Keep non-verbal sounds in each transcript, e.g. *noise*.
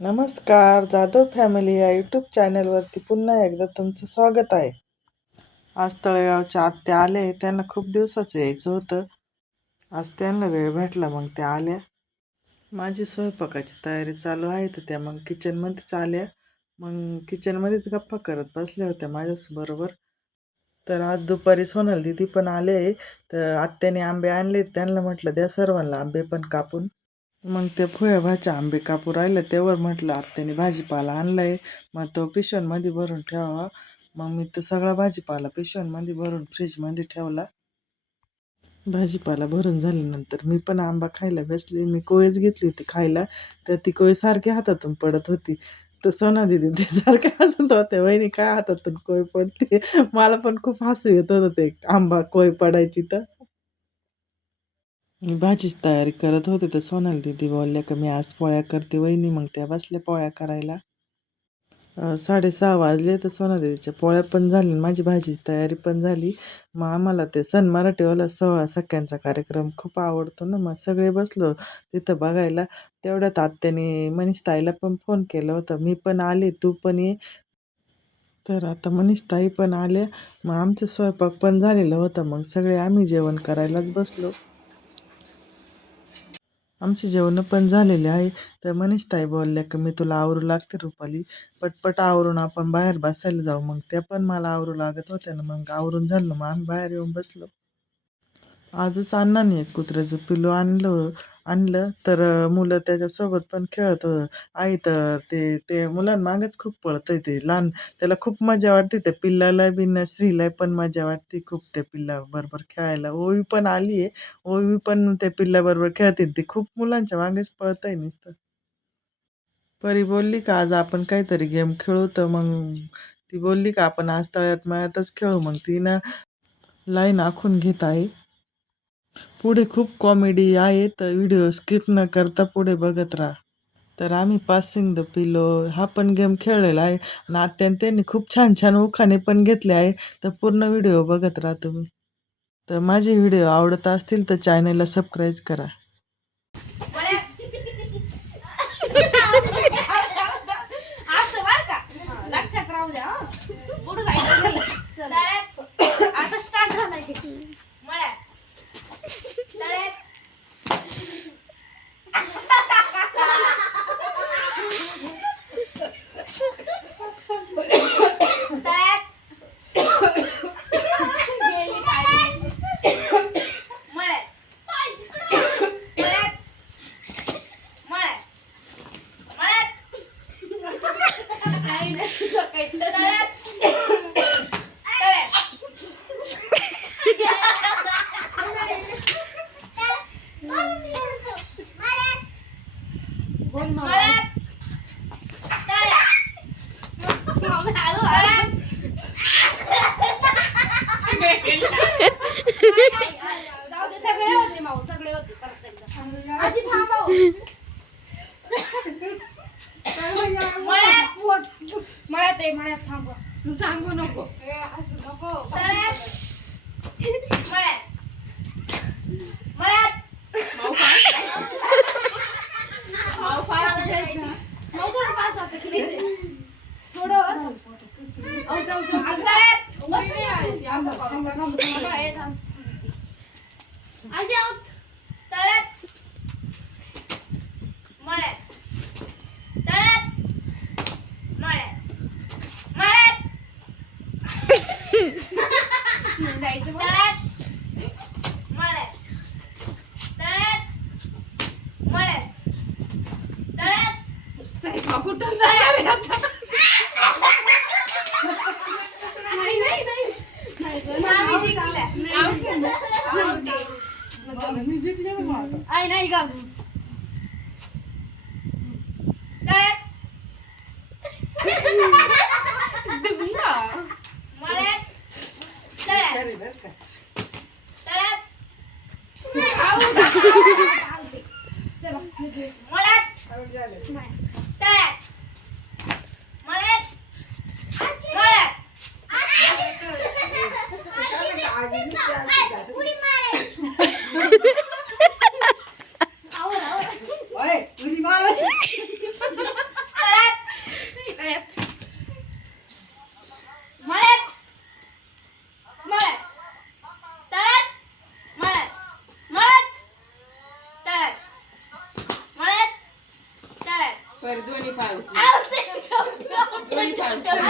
नमस्कार जाधव फॅमिली या यूट्यूब चॅनलवरती पुन्हा एकदा तुमचं स्वागत आहे. आज तळेगावच्या आत्या आले त्यांना खूप दिवसाचं यायचं होतं. आज त्यांना वेळ भेटला मग त्या आल्या. माझी स्वयंपाकाची तयारी चालू आहे तर त्या मग किचनमध्येच आल्या. मग किचनमध्येच गप्पा करत बसल्या होत्या माझ्याबरोबर तर आज दुपारी सोनल दिदी पण आले तर आत्याने आंबे आणले त्यांना म्हटलं द्या सर्वांना आंबे पण कापून. मग ते फुया अंबिकापूर आंबे तेवर म्हटलं आत्याने भाजीपाला आणलाय. मग तो पिशवणमध्ये भरून ठेवावा. मग मी तो सगळा भाजीपाला पिशवणमध्ये भरून फ्रीजमध्ये ठेवला. भाजीपाला भरून झाल्यानंतर मी पण आंबा खायला बसले. मी कोयच घेतली होती खायला. तर ती कोय सारखी हातातून पडत होती. तर सोना दिदी ते सारखे हसत होते. वहिनी काय हातातून कोय पडते? मला पण खूप हसू येत होतं ते आंबा कोय पडायची तर. मी भाजीची तयारी करत होते तर सोनाली दीदी बोलल्या का मी आज पोळ्या करते वहिनी मग त्या बसल्या पोळ्या करायला. साडेसहा वाजले तर सोना दीदीच्या पोळ्या पण झाली आणि माझी भाजीची तयारी पण झाली. मग आम्हाला ते सन मराठीवाला सोहळा सख्यांचा कार्यक्रम खूप आवडतो ना मग सगळे बसलो तिथं बघायला. तेवढ्यात आत्याने मनीष ताईला पण फोन केला होता मी पण आले तू पण ये. तर आता मनीष ताई पण आल्या मग आमचं स्वयंपाक पण झालेलं होतं मग सगळे आम्ही जेवण करायलाच बसलो. आमचे जेवण पण झालेले आहे. तर मनीष ताई बोलल्या की मी तुला आवरू लागते रुपाली. पटपट आवरून आपण बाहेर बसायला जाऊ मग. त्या पण मला आवरू लागत होत्या ना मग आवरून झालं. मग आम्ही बाहेर येऊन बसलो. आजच अण्णांनी एक कुत्र्याचं पिलो आणलं. आणलं. तर मुलं त्याच्यासोबत पण खेळत आई तर ते ते मुलांमागेच खूप पळतंय ते. लहान त्याला खूप मजा वाटते त्या पिल्लाला बिन स्त्रीला पण मजा वाटते खूप त्या पिल्लाबरोबर खेळायला. ओवी पण आली आहे ओवी पण त्या पिल्लाबरोबर खेळते ती खूप मुलांच्या मागेच पळतंय नुसतं. परी बोलली का आज आपण काहीतरी गेम खेळू तर मग ती बोलली का आपण आज तळ्यात मळ्यातच खेळू. मग ती ना लाईन आखून घेत आहे. पुढे खूप कॉमेडी आहे तर व्हिडिओ स्किप न करता पुढे बघत राहा. तर आम्ही पासिंग द पिलो हा पण गेम खेळलेला आहे. आणि अत्यंत त्यांनी खूप छान छान उखाणे पण घेतले आहे. तर पूर्ण व्हिडिओ बघत राहा तुम्ही. तर माझे व्हिडिओ आवडत असतील तर चॅनलला सबस्क्राईब करा. लक्षात राहू द्या जायचं आता स्टार्ट झालाय ते. मळ्यात. तळ्यात. तळ्यात. गेली खाली. मळ्यात. तळ्यात. मळ्यात. मळ्यात. आई नाही सकाळी तळ्यात. तळ्यात. मळ्यात. तळ्यात. मम्मी हळू तळ्यात. जाऊ दे, सगळे होते माऊ सगळे होते परत एकदा. आजी थांबव. मळ्यात. मळ्यात आहे मळ्यात थांब तू सांगू नको हसू नको तळ्यात मळ्यात मळ्यात माऊ फास्ट घ्यायचा माऊ थोडं फास्ट आता किती थोडं अहो, जाऊ, जाऊ. अगं, तळ्यात बसून या. थांब, थांब, थांब, थांब. हे थांब. आजी आहो. तळ्यात मळ्यात तळ्यात मळ्यात मळ्यात तळ्यात मळ्यात तळ्यात मळ्यात तळ्यात कुठून जाणार आहे आता? नाही, नाही, नाही. आहे. आई नाही का तळ्यात मळ्यात तळ्यात तळ्यात चला. मळ्यात तळ्यात मळ्यात मळ्यात पर दोन्ही पाय उचलून. दोन्ही पाय उचलून.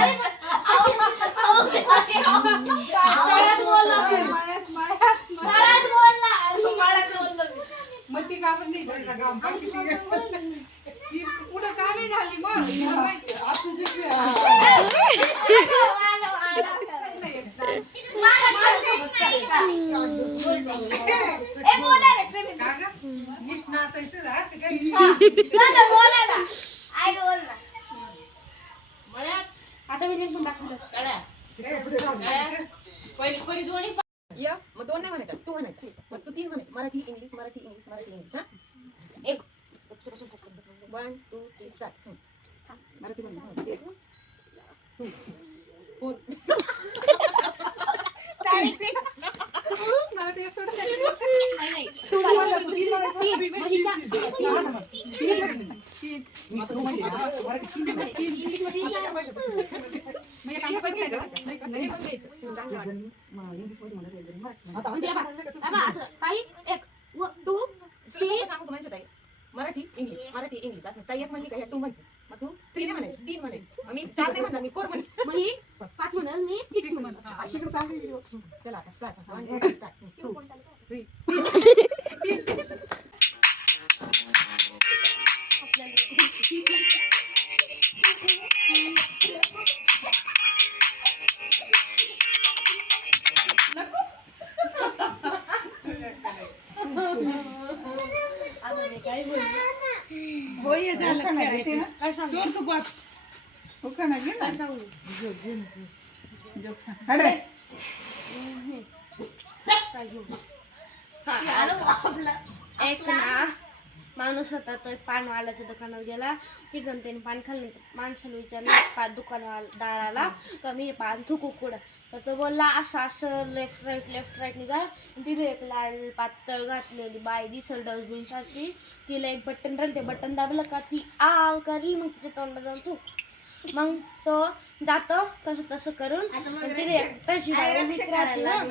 तळ्यात बोलला तू. तळ्यात बोलला. तळ्यात बोलला मी. मग ती का पण नाही झाली? ती पुढं का नाही झाली मग *laughs* तिला माहिती. आता शिकली आहे. माझ्यासोबत चल. ए, बोला रे, तुम्ही. हा. चला, बोला ना. आई बोल ना. आता मी नेमकं दाखवलं. कळ्या? कळ्या? पहिले पहिले दोन्ही या मग दोन नाही म्हणायचं तू म्हणायचं. मग तू तीन म्हणायचं. Marathi English Marathi English Marathi English हा? एक. One two three start Marathi म्हण हं. एक टू फोर नाही, नाही. तू बोल. तीन. मग हिच्या. म्हणजे बा- बाबा, असं काही एक व- टू थ्री सांगू माहिती ताई मराठी इंग्लिश मराठी इंग्लिश असं ताई एक म्हणली का ह्या टू म्हणते मग तू थ्री नाही म्हणायचं तीन म्हणायचं मग मी चार नाही म्हणणार मी फोर म्हणते मग ही पाच म्हणाल मी सिक्स म्हणाल चला आता start one two start two three काय सांगू काय सांगू काय घेऊ? एक ना माणूस होता तो पानवाल्याच्या दुकानावर गेला. तिथून त्याने पान खाल्लं. माणसाला विचारलं पान दुकानदाराला का मी पान थुकू कुठं तर तो बोलला असं असं लेफ्ट राईट लेफ्ट राईट निघा. तिथे एक लाल पातळ घातलेली बाई दिसल डस्टबिन सारखी तिला एक बटन राहील. ते बटन दाबलं का ती आ करील. मग तिच्या तोंडात जाऊन तू मग तो जातो. तसं तसं करून. तिथे ना.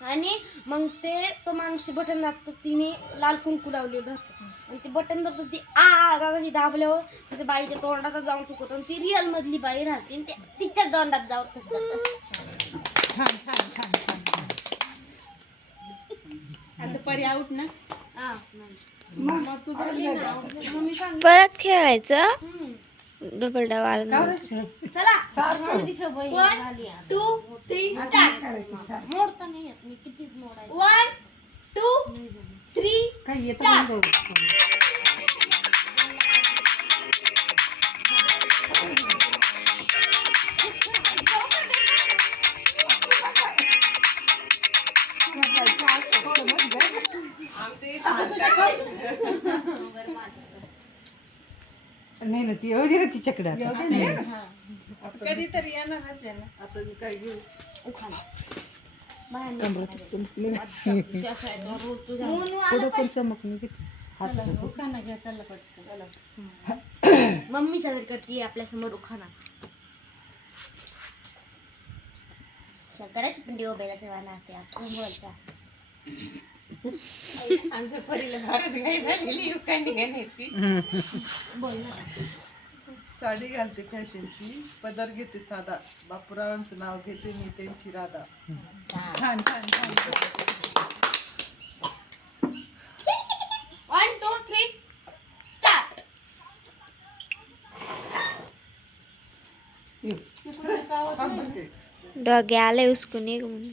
आणि मग ते तो माणूस ते बटन दाबतो तिने लाल कुंकू लावलेलं राहतं आणि ते बटन दाबतो ती आ गावाची दाबल्यावर तिच्या बाईच्या तोंडात जाऊन चुकतो आणि ती रिअल मधली बाई राहते आणि ते तिच्या तोंडात जाऊन चुकतं आता परी आऊट ना? हा. मग तुझं परत खेळायचं? डबल डबल चला. वन टू थ्री स्टार्ट मोडता नाही येत मी किती मोडायचं वन टू थ्री स्टार्ट नाही ना ती येऊ दे ना तिच्याकडे आता. कधीतरी येणारच आहे ना. आता मी काय घेऊ? पुढं पण चमक नाही किती मम्मी सादर करते आपल्यासमोर उखाणा शंकराची पिंडी उभेला सेवा नाचते आपण बोलता आमच्या परीला फारच घाई झालेली उखाणी घालायची. बोल ना साडी घालते फॅशनची पदर घेते साधा. बापूरावांचं नाव घेते मी त्यांची राधा. छान छान छान. वन टू थ्री स्टार्ट डॉगे आले उसकून एक म्हणून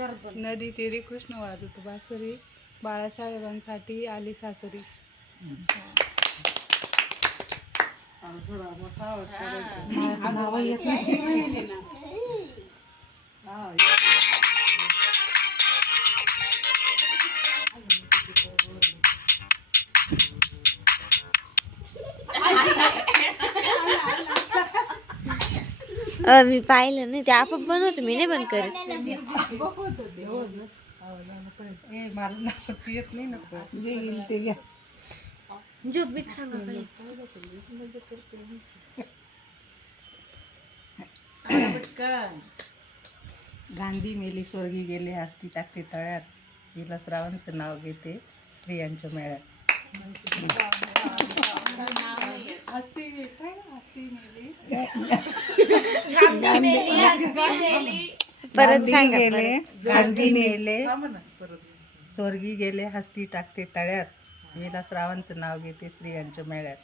नदी तेरी कृष्ण वाजत वासरी बाळासाहेबांसाठी आली सासरी. हा मी पाहिलं नाही ते आपोआप बनवतो मी नाही बंद करत. जे बिक सांगा. गांधी मेली स्वर्गी गेले हस्ती टाकते तळ्यात. विलासरावांचं नाव घेते स्त्रियांच्या मेळ्यात. हस्ती मेली. परत गेले हस्ती नेले. स्वर्गी गेले हस्ती टाकते तळ्यात. विलास श्रावणचं नाव घेते स्त्रियांच्या मेळ्यात.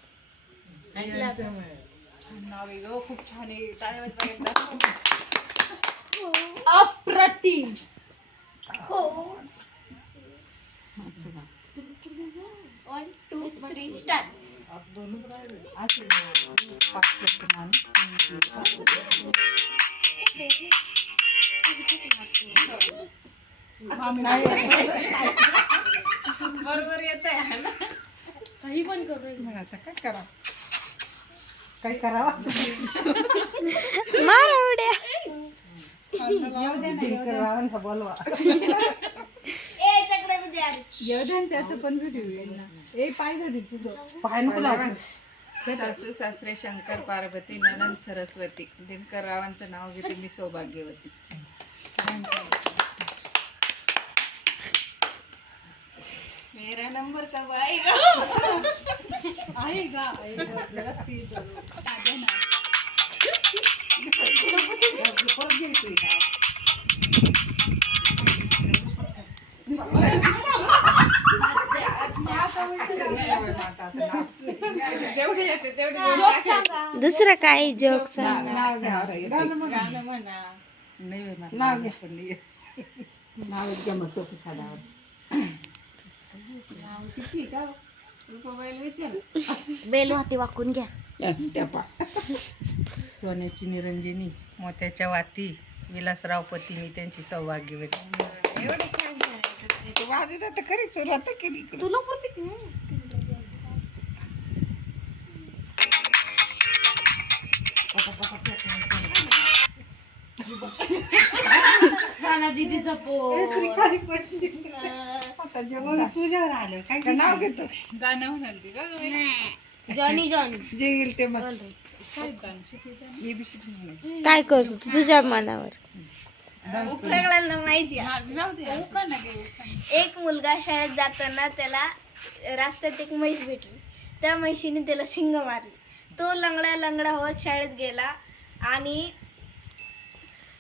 बरोबर येत आहे काही पण करू? आता काय करा? काय करावं बोलवा. येऊ दे ना, त्याचं पण व्हिडिओ येईल ना ए पाय घरी तुझं पाय नको लावू. सासू सासरे शंकर पार्वती ननंद सरस्वती दिनकर रावांचं नाव घेते मी सौभाग्यवती मेरा नंबर कब आएगा आहे का आहे गं, व्यवस्थित जरूर. हा, दे ना. जेवढे दुसरं काय जोक बेल वाती वाकून घ्या. सोन्याची निरंजनी मोत्याच्या वाती विलासराव पतीने त्यांची सौभाग्यवती. एवढं वाजत आता खरी सुरुवात केली तुला पण आता जेवण तुझ्यावर आलं काय का नाव घेतो गाणं म्हणाल ती का गं? जॉनी जॉनी जे येईल ते मग साहेब गाणं शिकवते. एबीसीडी म्हणायची. काय करतो तू तुझ्या मनावर सगळ्यांना माहिती आहे हा. एक मुलगा शाळेत जाताना त्याला रस्त्यात एक म्हैस भेटली त्या म्हैशीने त्याला शिंग मारली तो लंगडा लंगडा होत शाळेत गेला आणि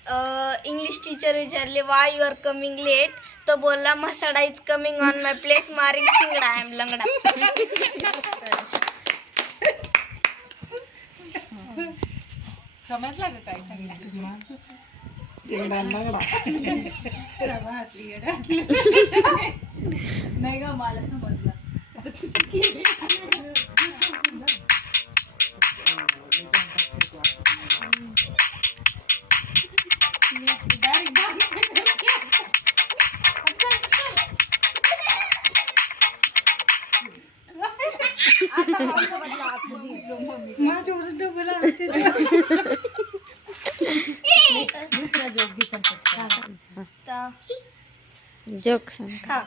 इंग्लिश टीचर विचारले why you are coming late तो बोलला मसाडा is coming on my place Maring शिंगडा आय एम लंगडा. समजलं का काय सांगितलं. नाही ग मला समजलं. जोक सांग. हा.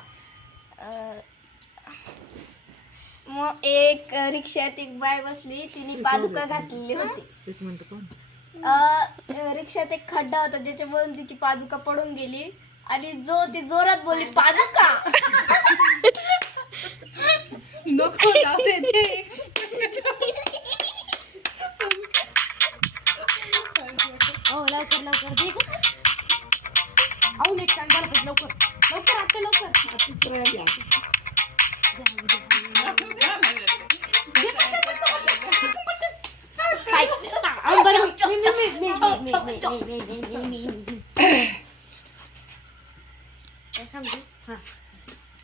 अं, मग एक रिक्षात एक बाय बसली तिने पादुका घातलेली होती. एक मिनिट अं, रिक्षात एक खड्डा होता ज्याच्यामधून तिची पादुका पडून गेली. आणि जो ती जोरात बोलली पादुका! नको जाऊ दे ते. हो लवकर लवकर दे. गं. लेट पाहिजे लवकर.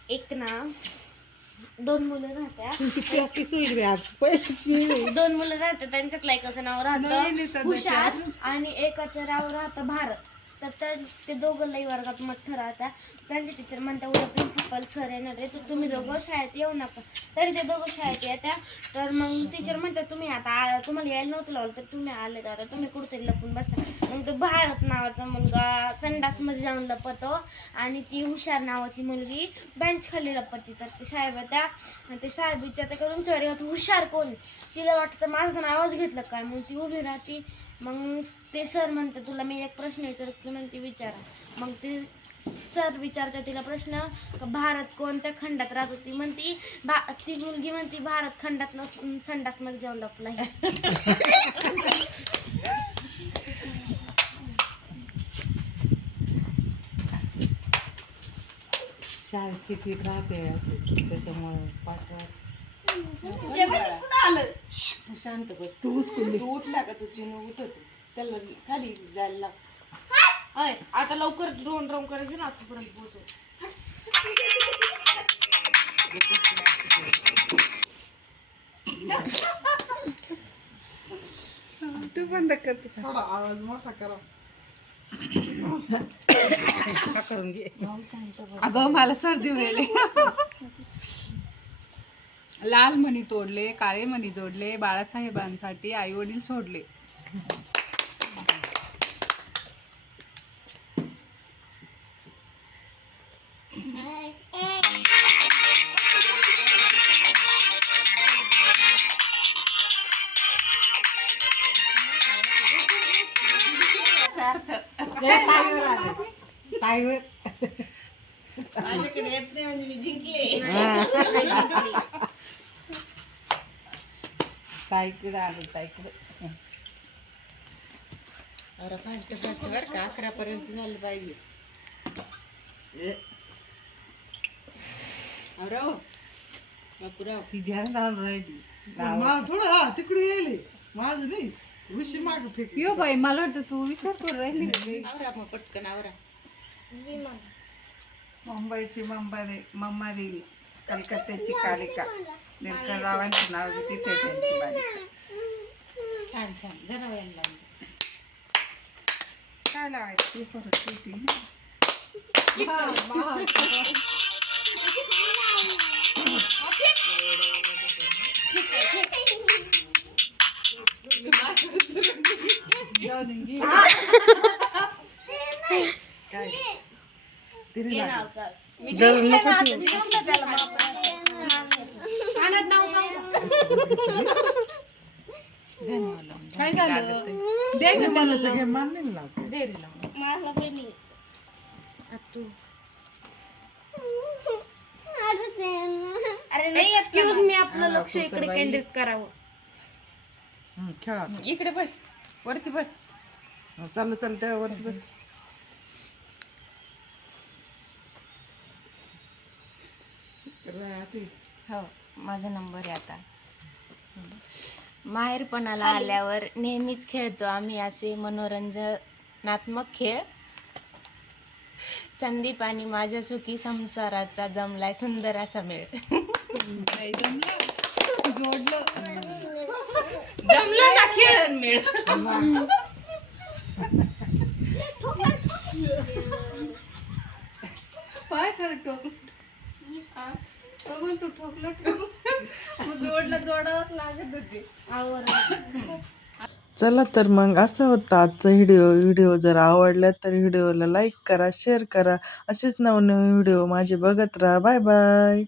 एक ना दोन मुलं राहतात. प्रॅक्टिस होईल दोन मुलं राहतात त्यांच्यातला एकाचं नाव राहत राहतं आणि एकाचं राव राहतं भारत. तर त्या- ते दोघं लई वर्गात मठ्ठ राहतात त्यांचे टीचर म्हणता उद्या प्रिन्सिपल सर येणार आहे तर तुम्ही दोघं शाळेत येऊ नका. तरी ते दोघं शाळेत येत्या. तर मग टीचर म्हणतात तुम्ही आता तुम्हाला यायला नव्हतं लावलं तर तुम्ही आले आता तुम्ही कुठेतरी लपून बसा. मग तो भारत नावाचा मुलगा संडासमध्ये जाऊन लपतो आणि ती हुशार नावाची मुलगी बेंच खाली लपती. तर ते साहेब त्या आणि ते साहेब विचारते का तुमच्याकडे हुशार कोण तिला वाटतं माझं नावच घेतलं काय मग ती उभी राहते. मग ते सर म्हणते तुला मी एक प्रश्न विचारतो. ती म्हणते विचारा. मग ते सर विचारते तिला प्रश्न का भारत कोणत्या खंडात राहत? होती म्हणती भा ती मुलगी म्हणती भारत खंडात नसून संडासमध्ये जाऊन लपलाय शाळेची फीट राहते त्याच्यामुळे पाठवा. तू शांत बस तू तू उठला का? तू चिनू उठत त्याला खाली जायला लाग अय आता लवकर दोन राऊंड करायचे ना आतापर्यंत पोहोचू तू बंद करते थोडा आवाज मोठा करा. *coughs* करून घे. अगं मला सर्दी व्हायली. लाल मणी तोडले काळे मणी जोडले बाळासाहेबांसाठी आई वडील सोडले. ताईवर आले ताईवर माझ्याकडे येत नाही म्हणजे मी जिंकले ताईकडे ताईकडे अरे फास्ट फास्ट बर का अकरा पर्यंत झालं पाहिजे अरे बापुराव ती घ्या राहिली मला थोडं हा तिकडे येईल माझं नाही उशी माग फेक यो बाई मला वाटतं तू विचार करू राहिली का काही? आवरा मग पटकन आवरा. मुंबईची मुंबई मम्मा देवी कलकत्त्याची कालिका. दिनकर रावांचं नाव घेते ते त्यांची बालिका. छान छान. जनावरांना लागलं. काय लावायचं? ते परत शेवटी. कानात काय झालं दे गं त्याला लावतो दे रे लावून. अरे नाही एक्सक्यूज मी आपलं लक्ष इकडे केंद्रित करावं खेळा. इकडे बस. वरती बस. चालू चालू त्यावरती बस. हो माझा नंबर आहे आता. माहेरपणाला आल्यावर नेहमीच खेळतो आम्ही असे मनोरंजनात्मक खेळ. संदीप आणि माझ्या सुखी संसाराचा जमलाय सुंदर असा मेळ. जोडलं. जमला ना खेळ मेळ पाय टोक बघून तू ठोकलं ठोक. जोडलं जोडावंच लागत होते. चला तर मग असं होतं आजचा व्हिडिओ. व्हिडिओ जर आवडला तर व्हिडिओला लाईक करा शेअर करा. असेच नवनवीन व्हिडिओ माझे बघत राहा. Bye bye.